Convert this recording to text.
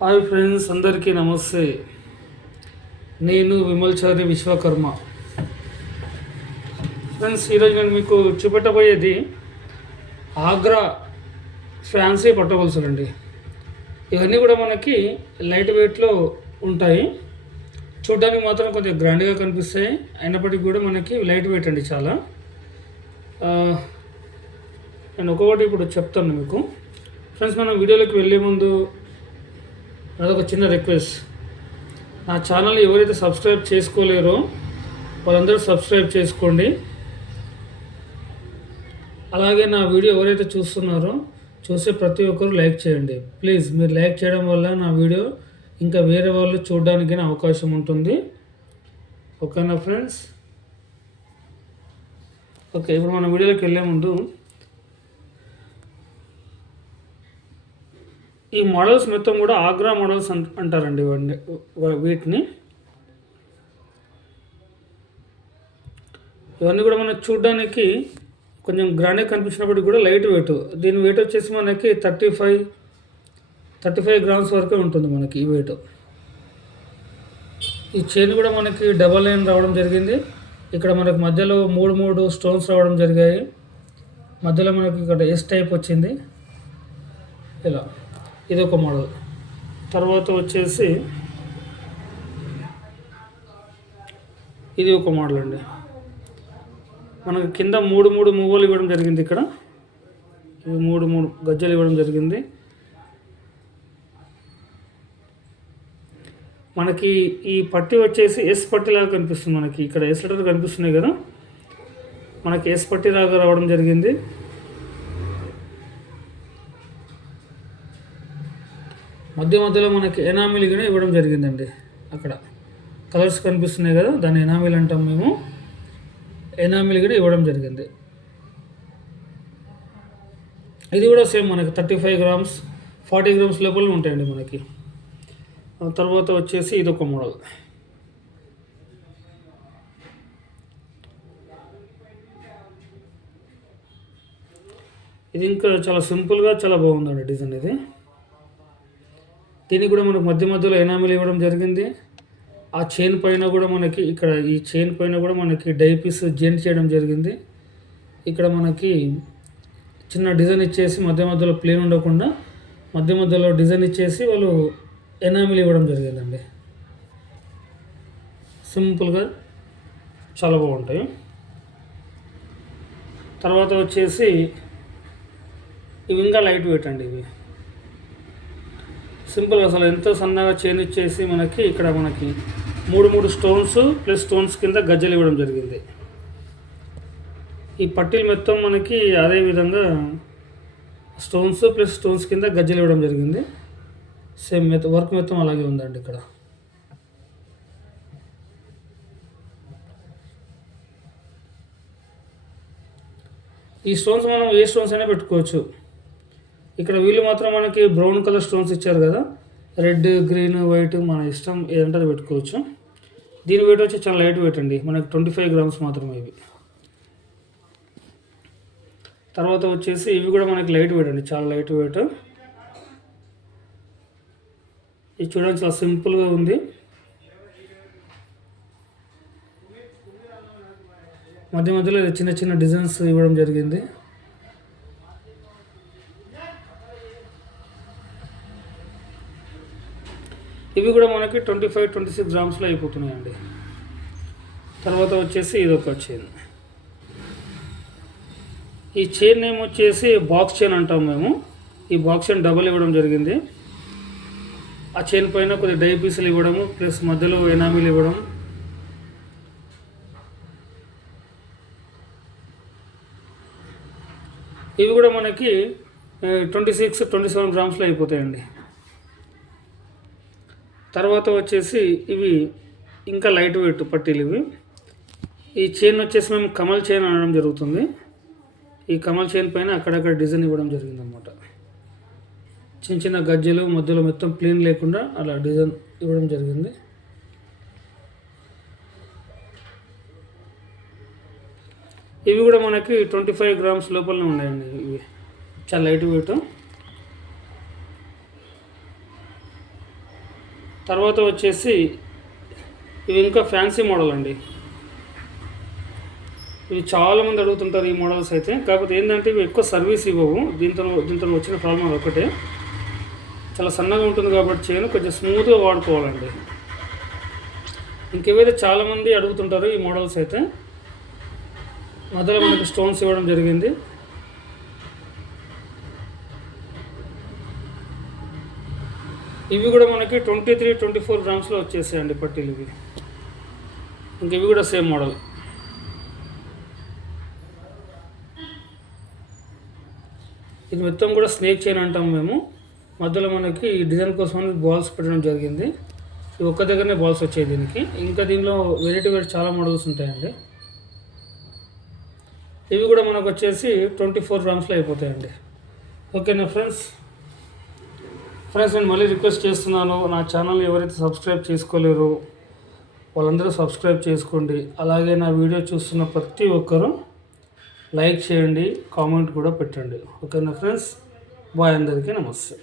Hi friends అందరికీ నమస్తే. నేను విమల్చారి విశ్వకర్మ. ఫ్రెండ్స్ ఈరోజు నేను మీకు చూపెట్టబోయేది ఆగ్రా ఫ్యాన్సీ పట్టవలసలు అండి ఇవన్నీ కూడా మనకి లైట్ వెయిట్లో ఉంటాయి. చూడడానికి మాత్రం కొంచెం గ్రాండ్గా కనిపిస్తాయి. అయినప్పటికీ కూడా మనకి లైట్ వెయిట్ అండి చాలా. నేను ఒక్కొక్కటి ఇప్పుడు చెప్తాను మీకు. ఫ్రెండ్స్ మనం వీడియోలోకి వెళ్ళే ముందు అదొక చిన్న రిక్వెస్ట్ నా ఛానల్ ఎవరైతే సబ్స్క్రైబ్ చేసుకోలేరో వాళ్ళందరూ సబ్స్క్రైబ్ చేసుకోండి. అలాగే నా వీడియో ఎవరైతే చూస్తున్నారో చూసే ప్రతి ఒక్కరు లైక్ చేయండి. ప్లీజ్ మీరు లైక్ చేయడం వల్ల నా వీడియో ఇంకా వేరే వాళ్ళు చూడడానికి అవకాశం ఉంటుంది. ఓకేనా ఫ్రెండ్స్ ఓకే ఇప్పుడు మన వీడియోలోకి వెళ్ళే ముందు ఈ మోడల్స్ మొత్తం కూడా ఆగ్రా మోడల్స్ అంట- అంటారండి వీటిని. ఇవన్నీ కూడా మనం చూడడానికి కొంచెం గ్రాండ్గా కనిపించినప్పటికి కూడా లైట్ వెయిట్ దీని వెయిట్ వచ్చేసి మనకి thirty five thirty five grams వరకే ఉంటుంది మనకి ఈ వెయిట్ ఈ చైన్ కూడా మనకి డబల్ లైన్ రావడం జరిగింది. ఇక్కడ మనకి మధ్యలో మూడు మూడు స్టోన్స్ రావడం జరిగాయి. మధ్యలో మనకి ఇక్కడ ఎస్ టైప్ వచ్చింది. ఇలా. ఇది ఒక మోడల్. తర్వాత వచ్చేసి ఇది ఒక మోడల్ అండి. మనకు కింద మూడు మూడు మూవలు ఇవ్వడం జరిగింది ఇక్కడ. ఇవి మూడు మూడు గజ్జలు ఇవ్వడం జరిగింది. మనకి ఈ పట్టి వచ్చేసి ఎస్ పట్టి లాగా కనిపిస్తుంది మనకి. ఇక్కడ ఎస్ లెటర్ కనిపిస్తున్నాయి కదా. మనకి ఎస్ పట్టి లాగా రావడం జరిగింది. మధ్య మధ్యలో మనకి ఎనామిల్ కూడా ఇవ్వడం జరిగిందండి. అక్కడ కలర్స్ కనిపిస్తున్నాయి కదా దాన్ని ఎనామిల్ అంటాం మేము. ఎనామిల్ కూడా ఇవ్వడం జరిగింది. ఇది కూడా సేమ్ మనకి thirty five grams forty grams లోపల ఉంటాయండి మనకి. తర్వాత వచ్చేసి ఇది ఒక మోడల్. ఇది ఇంకా చాలా సింపుల్గా చాలా బాగుందండి డిజైన్ ఇది. దీనికి కూడా మనకు మధ్య మధ్యలో ఎనామిల్ ఇవ్వడం జరిగింది. ఆ చైన్ పైన కూడా మనకి ఇక్కడ ఈ చైన్ పైన కూడా మనకి డైపీస్ జెంట్ చేయడం జరిగింది. ఇక్కడ మనకి చిన్న డిజైన్ ఇచ్చేసి మధ్య మధ్యలో ప్లేన్ ఉండకుండా మధ్య మధ్యలో డిజైన్ ఇచ్చేసి వాళ్ళు ఎనామిల్ ఇవ్వడం జరిగిందండి. సింపుల్గా చాలా బాగుంటాయి. తర్వాత వచ్చేసి ఇవి ఇంకా లైట్ వెయిట్ అండి ఇవి. సింపుల్ అసలు ఎంతో సన్నగా చేంజ్ ఇచ్చేసి మనకి ఇక్కడ మనకి మూడు మూడు స్టోన్స్ ప్లస్ స్టోన్స్ కింద గజ్జలు ఇవ్వడం జరిగింది. ఈ పట్టీలు మొత్తం మనకి అదే విధంగా స్టోన్స్ ప్లస్ స్టోన్స్ కింద గజ్జలు ఇవ్వడం జరిగింది. సేమ్ మెత్త వర్క్ మొత్తం అలాగే ఉందండి ఇక్కడ. ఈ స్టోన్స్ మనం ఏ స్టోన్స్ అయినా పెట్టుకోవచ్చు. ఇక్కడ వీళ్ళు మాత్రం మనకి బ్రౌన్ కలర్ స్టోన్స్ ఇచ్చారు కదా. రెడ్ గ్రీన్ వైట్ మన ఇష్టం ఏదంటే అది పెట్టుకోవచ్చు. దీని వెయిట్ వచ్చి చాలా లైట్ వెయిట్ అండి. మనకి ట్వంటీ ఫైవ్ గ్రామ్స్ మాత్రమే ఇవి. తర్వాత వచ్చేసి ఇవి కూడా మనకి లైట్ వెయిట్ అండి. చాలా లైట్ వెయిట్ ఇది చూడడానికి చాలా సింపుల్గా ఉంది. మధ్య మధ్యలో చిన్న చిన్న డిజైన్స్ ఇవ్వడం జరిగింది. ఇవి కూడా మనకి ట్వంటీ ఫైవ్ ట్వంటీ సిక్స్ గ్రామ్స్లో అయిపోతున్నాయండి. తర్వాత వచ్చేసి ఇది ఒక చైన్ ఈ చైన్ నేమ్ వచ్చేసి బాక్స్ చైన్ అంటాం మేము. ఈ బాక్స్ చైన్ డబల్ ఇవ్వడం జరిగింది. ఆ చైన్ పైన కొద్ది డై పీసులు ఇవ్వడము ప్లస్ మధ్యలో ఎనామిల్ ఇవ్వడం. ఇవి కూడా మనకి ట్వంటీ సిక్స్ ట్వంటీ సెవెన్ గ్రామ్స్లో అయిపోతాయండి. తర్వాత వచ్చేసి ఇవి ఇంకా లైట్ వెయిట్ పట్టీలు ఇవి. ఈ చైన్ వచ్చేసి మేము కమల్ చైన్ అనడం జరుగుతుంది. ఈ కమల్ చైన్ పైన అక్కడక్కడ డిజైన్ ఇవ్వడం జరిగిందనమాట చిన్న చిన్న గజ్జలు మధ్యలో మొత్తం ప్లేన్ లేకుండా అలా డిజైన్ ఇవ్వడం జరిగింది. ఇవి కూడా మనకి ట్వంటీ ఫైవ్ గ్రామ్స్ లోపలనే ఉన్నాయండి ఇవి. చాలా లైట్ వెయిట్ తర్వాత వచ్చేసి ఇవి ఇంకా ఫ్యాన్సీ మోడల్ అండి. ఇవి చాలామంది అడుగుతుంటారు ఈ మోడల్స్ అయితే. కాకపోతే ఏంటంటే ఇవి ఎక్కువ సర్వీస్ ఇవ్వవు. దీంతో దీంతో వచ్చిన ప్రాబ్లం ఒకటే. చాలా సన్నగా ఉంటుంది కాబట్టి చేయను. కొంచెం స్మూత్గా వాడుకోవాలండి. ఇంకేవైతే చాలామంది అడుగుతుంటారు ఈ మోడల్స్ అయితే. మధ్యలో మనకి స్టోన్స్ ఇవ్వడం జరిగింది. ఇవి కూడా మనకి ట్వంటీ త్రీ ట్వంటీ ఫోర్ గ్రామ్స్లో వచ్చేసాయండి పట్టీలు ఇవి. ఇంక ఇవి కూడా సేమ్ మోడల్ ఇది మొత్తం కూడా స్నేక్ చైన్ అంటాం మేము. మధ్యలో మనకి ఈ డిజైన్ కోసం బాల్స్ పెట్టడం జరిగింది. ఇది ఒక్క దగ్గరనే బాల్స్ వచ్చాయి దీనికి. ఇంకా దీనిలో వెరైటీ వెరైటీ చాలా మోడల్స్ ఉంటాయండి. ఇవి కూడా మనకు వచ్చేసి ట్వంటీ ఫోర్ గ్రామ్స్లో అయిపోతాయండి. ఓకేనా ఫ్రెండ్స్ ఫ్రెండ్స్ నేను మళ్ళీ రిక్వెస్ట్ చేస్తున్నాను. నా ఛానల్ ఎవరైతే సబ్స్క్రైబ్ చేసుకోలేరు వాళ్ళందరూ సబ్స్క్రైబ్ చేసుకోండి. అలాగే నా వీడియో చూస్తున్న ప్రతి ఒక్కరూ లైక్ చేయండి కామెంట్ కూడా పెట్టండి. ఓకేనా ఫ్రెండ్స్? బాయ్ అందరికీ నమస్తే.